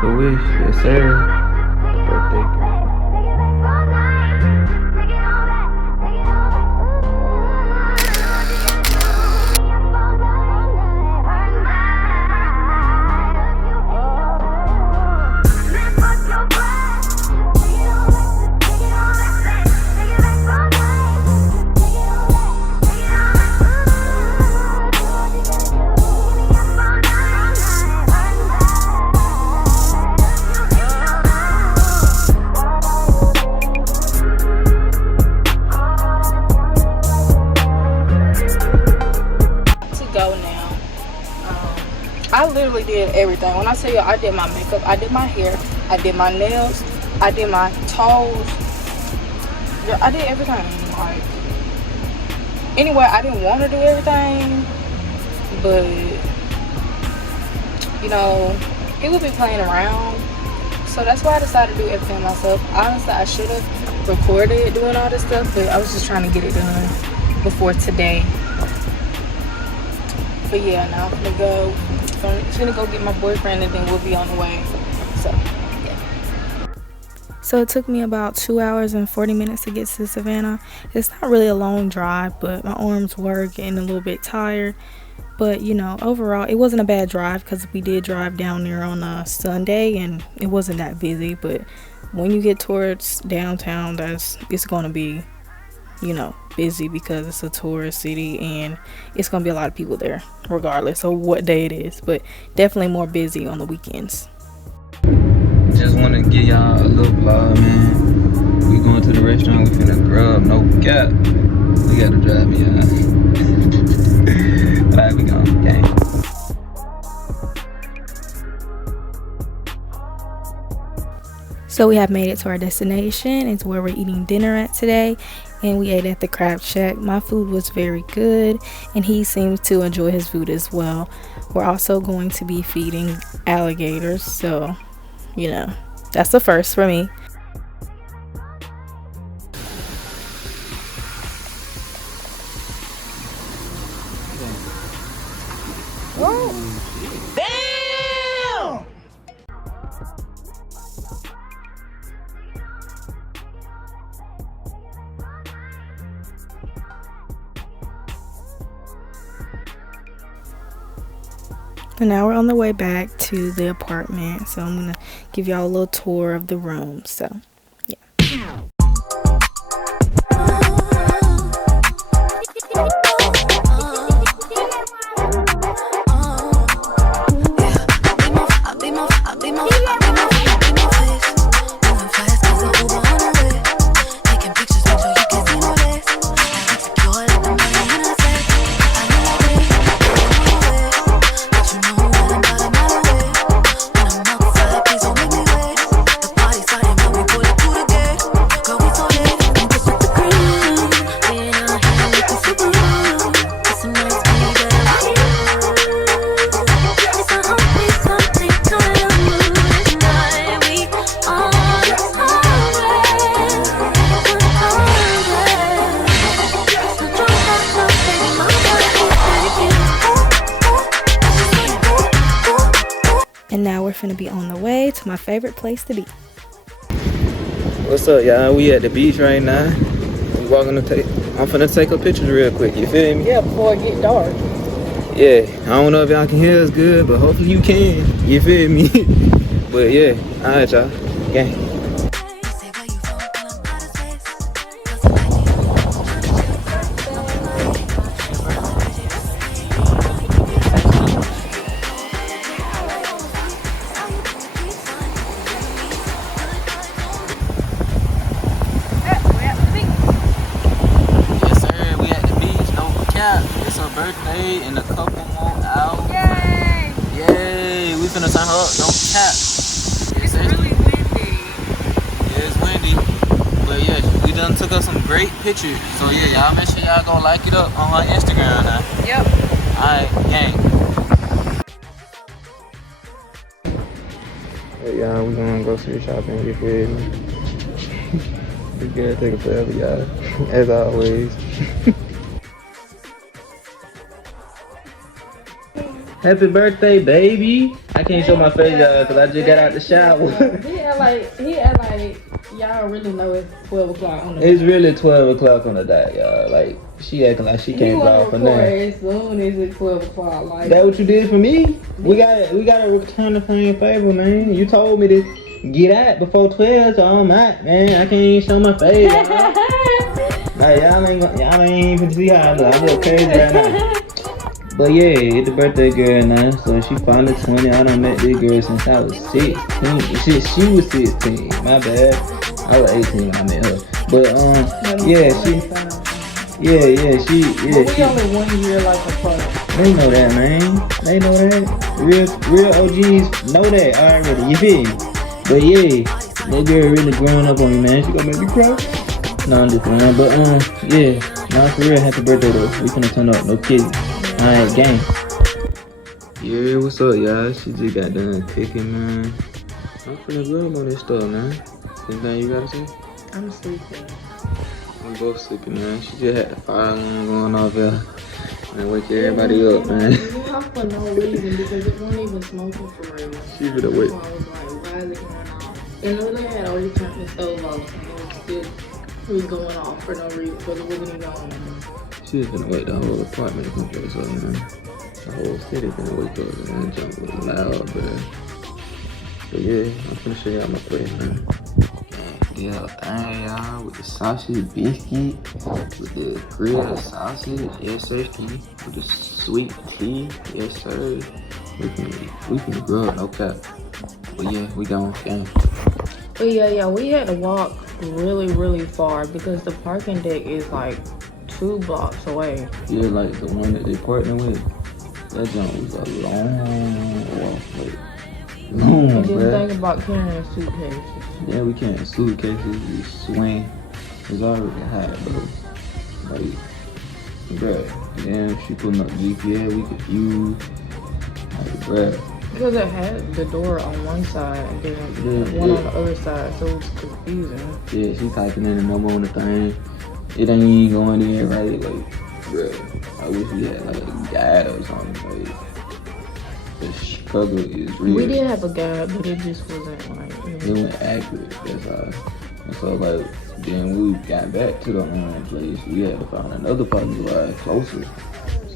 Make a wish, yes sir. Birthday girl. I literally did everything. When I tell you I did my makeup, I did my hair, I did my nails, I did my toes. Yeah, I did everything. Like, anyway, I didn't want to do everything, but you know, he would be playing around. So that's why I decided to do everything myself. Honestly, I should have recorded doing all this stuff, but I was just trying to get it done before today. But yeah, now I'm gonna go. I'm gonna go get my boyfriend and then we'll be on the way. So yeah. So it took me about 2 hours and 40 minutes to get to Savannah. It's not really a long drive, but my arms were getting a little bit tired. But you know, overall it wasn't a bad drive because we did drive down there on a Sunday and it wasn't that busy. But when you get towards downtown, it's gonna be, you know, busy because it's a tourist city and it's gonna be a lot of people there regardless of what day it is, but definitely more busy on the weekends. Just want to give y'all a little vlog, man. We going to the restaurant, we finna grub, no cap. We gotta drive me out. Alright, we going, gang. So we have made it to our destination. It's where we're eating dinner at today, and we ate at the Crab Shack. My food was very good and he seems to enjoy his food as well. We're also going to be feeding alligators, so you know, that's the first for me. Damn! And now we're on the way back to the apartment, so I'm gonna give y'all a little tour of the room. So yeah. And now we're finna be on the way to my favorite place to be. What's up, y'all? We at the beach right now. I'm finna take a pictures real quick, you feel me? Yeah, before it get dark. Yeah, I don't know if y'all can hear us good, but hopefully you can, you feel me? But yeah, alright y'all, gang. It's her birthday in a couple more hours. Yay! Yay! We finna turn her up. Don't cap. It's really windy. Yeah, it's windy. But yeah, we done took us some great pictures. So yeah, y'all make sure y'all go like it up on her Instagram now. Yep. Alright, gang. Hey y'all, we gonna go grocery shopping. You feel me? We gotta take a forever, y'all. As always. Happy birthday, baby. I can't show my face, y'all, because I just got out the shower. He act like y'all really know it's 12 o'clock on the It's really 12 o'clock on the dot, y'all. Like, she acting like she can't drive for nothing. As soon as it's 12 o'clock. Like, that what you did for me? We gotta return the same favor, man. You told me to get out before 12, so I'm out, man. I can't even show my face, y'all. Like, y'all ain't even see how I look. I look crazy right now. But yeah, it's the birthday girl now, so she finally 20. I done met this girl since I was 16. Shit, she was 16. My bad. I was 18 when I met her. But yeah, she. We only 1 year like apart. They know that, man. They know that. Real OGs know that already. You feel me? But yeah, that girl really growing up on me, man. She gonna make me cry. No, I'm just playing. But yeah. Nah, for real, happy birthday though. We finna turn up, no kidding. Alright, gang. Yeah, what's up, y'all? She just got done cooking, man. I'm finna grab on this stuff, man. Anything you gotta say? I'm sleeping. I'm both sleeping, man. She just had the fire alarm going off here. And wake everybody up, man. Off for no reason because it wasn't even smoking for real. She better wait. So I was like, why is it going off? And then I had already turned the stove off and it was going off for no reason because it wasn't even on. She was finna wake the whole apartment to come close up, man. The whole city finna wake up, man. Jump with loud, bro. But yeah, I'm finna show y'all my plate, man. Yeah, dang, y'all, with the sausage biscuit, with the grilled sausage, yes sirski, with the sweet tea, yes sir. We can grill, no cap. But yeah, we gone, gang. But yeah, we had to walk really far because the parking deck is like 2 blocks away. Yeah, like the one that they partnered with, that jump was a long walk, like, long, and just bruh. think about carrying suitcases. Yeah, we can't suitcases, we swing. It's already hot, though. Like, bruh, damn, she putting up GPS, we could use. Like, bruh. Because it had the door on one side and then one on the other side, so it was confusing. Yeah, she typing in the number on the thing. It ain't even going in right, like, bruh. I wish we had, like, a guide or something, like. The struggle is real. We did have a guide, but it just wasn't like it wasn't accurate. That's all. And so like then we got back to the place. We had to find another parking lot closer.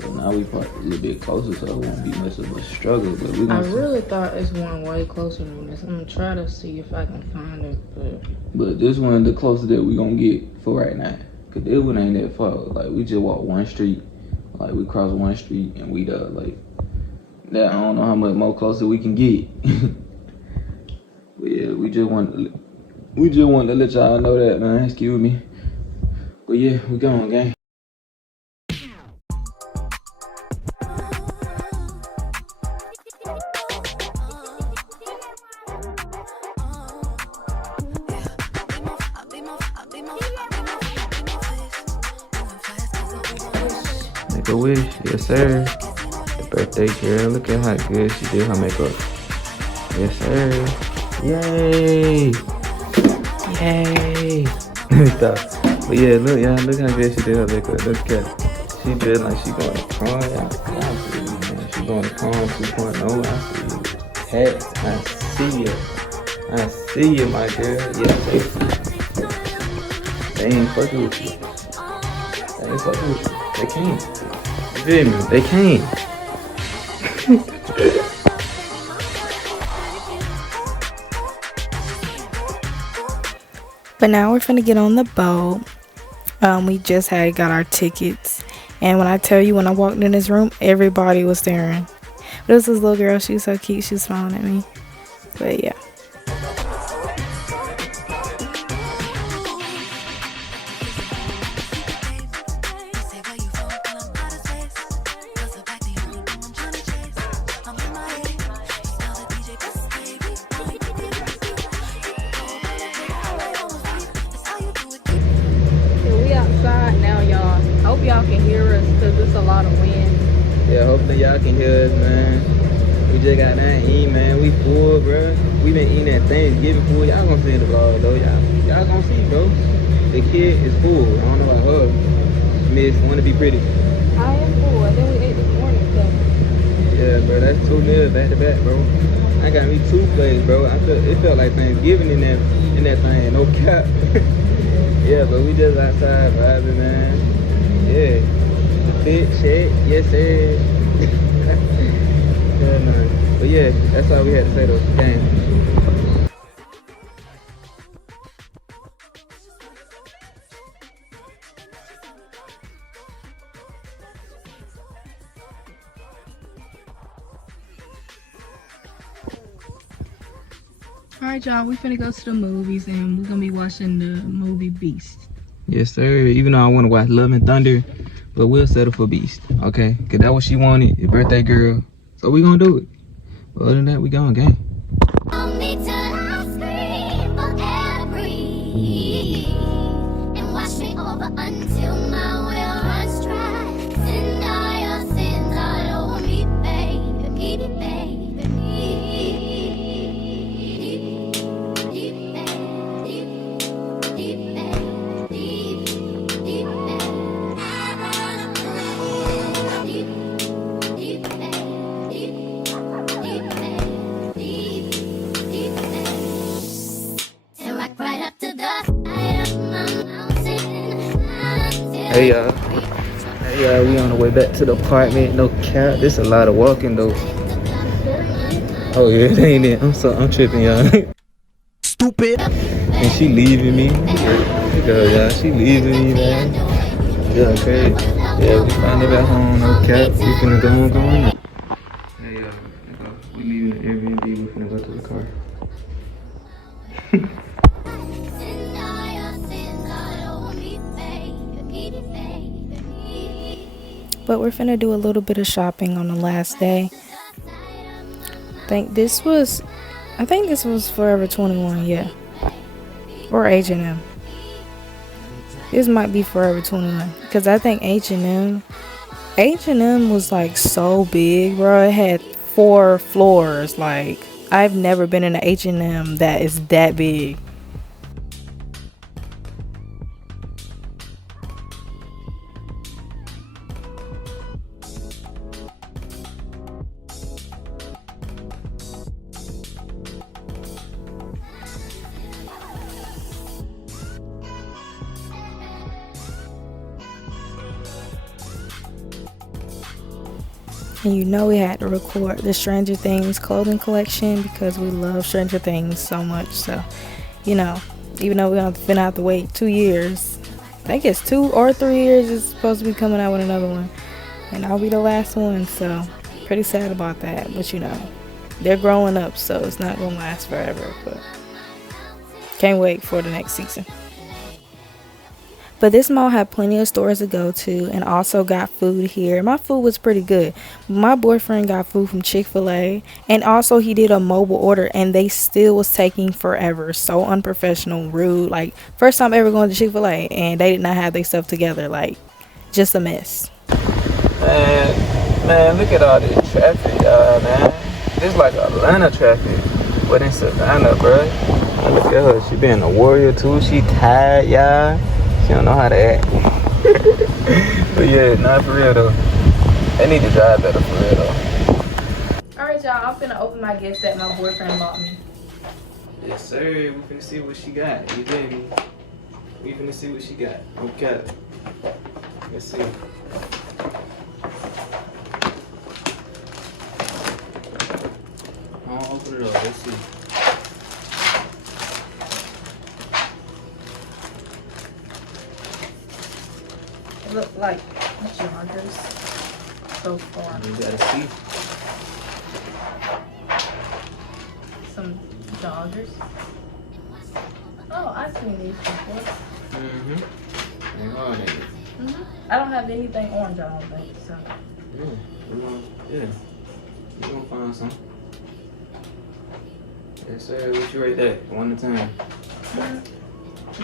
So now we parked a little bit closer, so it won't be much of a struggle. But we. I really thought it's one way closer than this. I'm gonna try to see if I can find it, but this one the closest that we gonna get for right now. Cause this one ain't that far. Like we just walk one street. Like we cross one street and we like. That I don't know how much more closer we can get. But yeah, we just want to let y'all know that, man. Excuse me. But yeah, we going, gang. Make a wish, yes sir. Birthday girl, look at how good she did her makeup. Yes sir. Yay! Yay! But yeah, look y'all, look how good she did her makeup. Look at she did like she going to prom. I see you, man. She going to prom 2.0. I see you. Hey, I see you. I see you, my girl. Yeah, they ain't fucking with you. They ain't fucking with you. They can't. You feel me? They can't. But now we're finna get on the boat. We just got our tickets, and when I tell you, when I walked in this room, everybody was staring. But it was this little girl. She was so cute. She was smiling at me. But yeah. Hope y'all can hear us because it's a lot of wind. Yeah, hopefully y'all can hear us, man. We just got done eating, man. We full, bro. We been eating that Thanksgiving food. Y'all gonna see in the vlog, though. Y'all gonna see, bro. The kid is full. I don't know about her. Miss, wanna be pretty. I am full. And then we ate this morning, so. Yeah, bro, that's 2 meals back to back, bro. I got me 2 plates, bro. It felt like Thanksgiving in that thing, no cap. Yeah, but we just outside vibing, man. Yeah, the fit shit, yes sir. Yeah, no. But yeah, that's all we had to say though. Dang. Alright, y'all, we finna go to the movies and we're gonna be watching the movie Beast. Yes, sir. Even though I want to watch Love and Thunder, but we'll settle for Beast, okay? Cause that's what she wanted, your birthday girl. So we gonna do it. But other than that, we going gang. Hey y'all, we on the way back to the apartment. No cap, this a lot of walking though. Oh yeah, it ain't it. I'm tripping, y'all. Stupid. And she leaving me. Look at her, y'all. She leaving me, man. Yeah, okay. Yeah, we finally back home. No cap. We finna go on. Hey y'all, we leaving the Airbnb. We finna go to the car. But we're finna do a little bit of shopping on the last day. I think this was Forever 21, yeah. Or H&M. This might be Forever 21. Because I think H&M was like so big, bro. It had 4 floors. Like, I've never been in an H&M that is that big. And you know we had to record the Stranger Things clothing collection because we love Stranger Things so much. So, you know, even though we're going to have to wait 2 years, I think it's 2 or 3 years, it's supposed to be coming out with another one. And I'll be the last one, so pretty sad about that. But, you know, they're growing up, so it's not going to last forever. But can't wait for the next season. But this mall had plenty of stores to go to and also got food here. My food was pretty good. My boyfriend got food from Chick-fil-A and also he did a mobile order and they still was taking forever. So unprofessional, rude. Like, first time ever going to Chick-fil-A and they did not have their stuff together. Like, just a mess. Man, look at all this traffic, man. This like Atlanta traffic, but in Savannah, bro. Look at her. She being a warrior too. She tired, y'all. She don't know how to act. But yeah, not for real though. They need to drive better for real though. Alright y'all, I'm finna open my gift that my boyfriend bought me. Yes sir, we finna see what she got. You dig me? We finna see what she got. Okay. Let's see. I'll open it up, let's see. Look like joggers so far. You gotta see. Some joggers. Oh, I've seen these before. And all that. I don't have anything orange, I don't think, so. Yeah. You gonna find some. Yes sir, what you rate that? 1 to 10.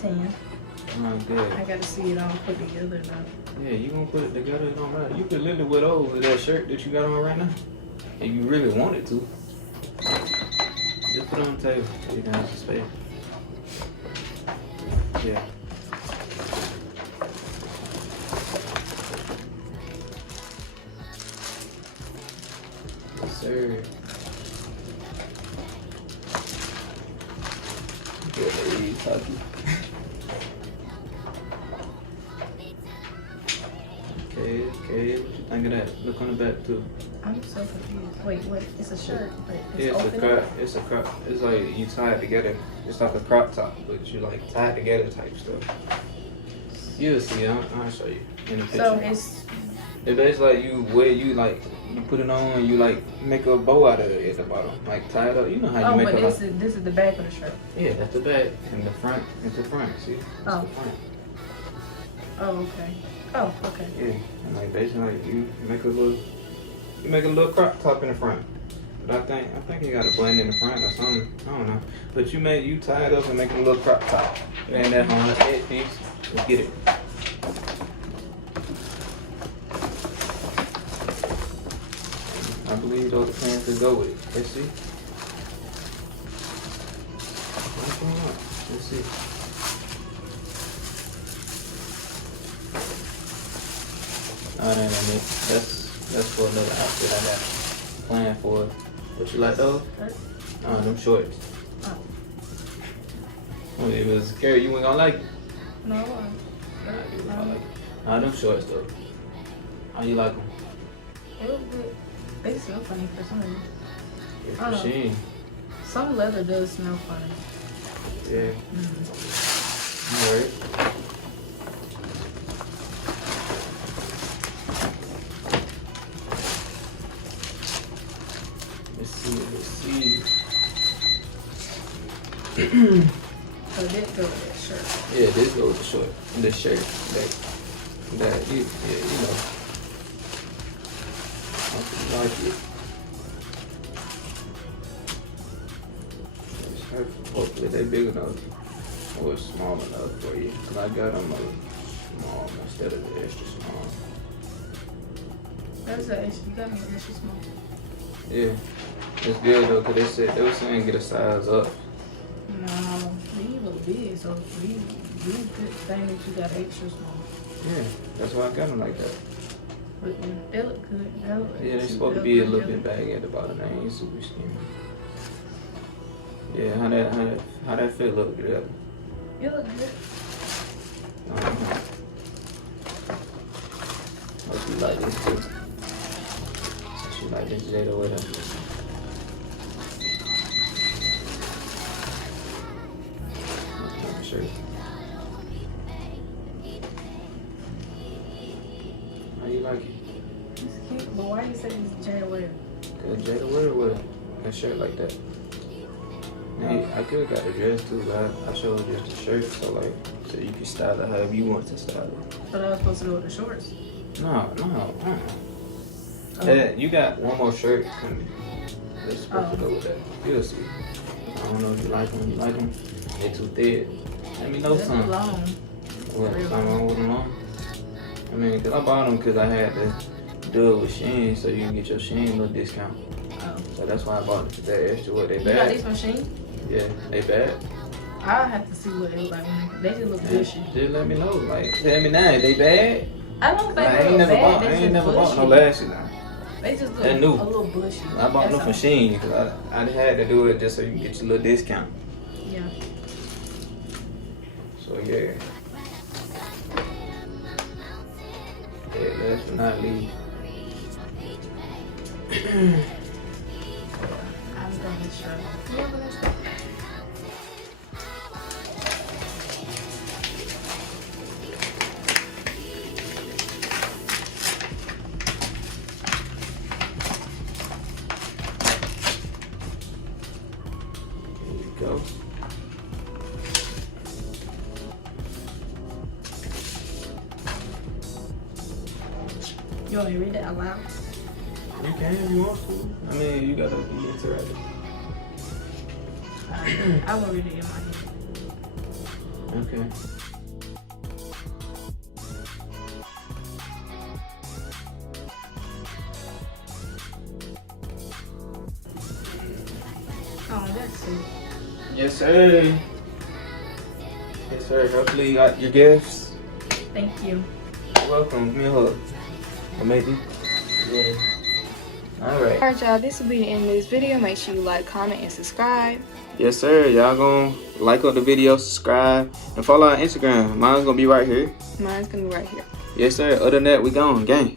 10. Oh, good. I gotta see it all put together now. Yeah, you gonna put it together, it don't matter. You could literally wear those with that shirt that you got on right now. And you really wanted to. Just put it on the table so you can have some space. Yeah. Yeah, you talking. Okay, what you think of that? Look on the back too. I'm so confused. Wait, what? It's a shirt, but it's Yeah, open? it's a crop. It's like you tie it together. It's like a crop top, but you like tie it together type stuff. You'll see. I'll show you in the picture. So it's like you put it on and you like make a bow out of it at the bottom, like tie it up. You know how you make but it. this is the back of the shirt. Yeah, that's the back and the front. It's the front. See? That's the front. Oh, okay. Oh, okay. Yeah, and like basically like you make a little crop top in the front. But I think you got a button in the front or something. I don't know. But you tie it up and make a little crop top. And that on the head piece. Let's get it. I believe those are pants to go with it. Let's see. What's going on? Let's see. Oh, no, that's for another outfit I got planned for. What you like those? Them shorts. Oh, if it was scary, you ain't gonna like it. No, You ain't gonna like it. Them shorts though. How you like them? it was good. They smell funny for some reason. It's I don't know. machine. Some leather does smell funny. Yeah. Alright. Let's see. So this go with that shirt. Yeah, this goes with the short. This shirt. That you know. I like it. Hopefully they're big enough or small enough for you. Cause I got them small instead of the extra small. That's the extra. You got me extra small. Yeah, it's good though, cause they were saying get a size up. No, you look big, so you good thing that you got extra small. Yeah, that's why I got them like that. But they look good. Yeah, they're supposed to be a little bit baggy at the bottom. They ain't super skinny. Yeah, how that feel look good? You look good. Hope you like this too. Since you like this Jada with her. Shirt. How you like it? It's cute, but why you say it's Jada wear? Cause Jada wear it with a shirt like that. Hey, I could have got a dress too, but I showed just a shirt, so you can style it however you want to style it. But I was supposed to go with the shorts. No. Oh. Yeah, you got one more shirt coming. That's supposed to go with that. You'll see. I don't know if you like them. They're too thick. Let me know They're something. long. What, something wrong with them long? I mean, cause I bought them cause I had to do it with Shein, so you can get your Shein little discount. Oh. So that's why I bought them. That extra what they You got bad? these machines? Yeah, they bad. I'll have to see what they look like. They just look bushy. Just let me know. Tell me now, they bad? I don't think I they ain't look never bad. bought. They I just ain't never bought no bushy. lashes now. They just look They're new. a little bushy. I bought them from Shein because I had to do it just so you can get your little discount. Yeah. So yeah. Yeah, last but not least. I'm gonna struggle. Yeah, but that's Go. You want me to read it out loud? You can if you want to. I mean, you gotta be interactive. I will read it in my head. Okay. Oh, that's it. Yes, sir. Yes, sir. Hopefully you got your gifts. Thank you. You're welcome. Give me a hug. Or maybe. Yeah. Alright, y'all, this will be the end of this video. Make sure you like, comment, and subscribe. Yes, sir. Y'all gonna like up the video, subscribe, and follow our Instagram. Mine's gonna be right here. Mine's gonna be right here. Yes, sir. Other than that, we gone. Gang.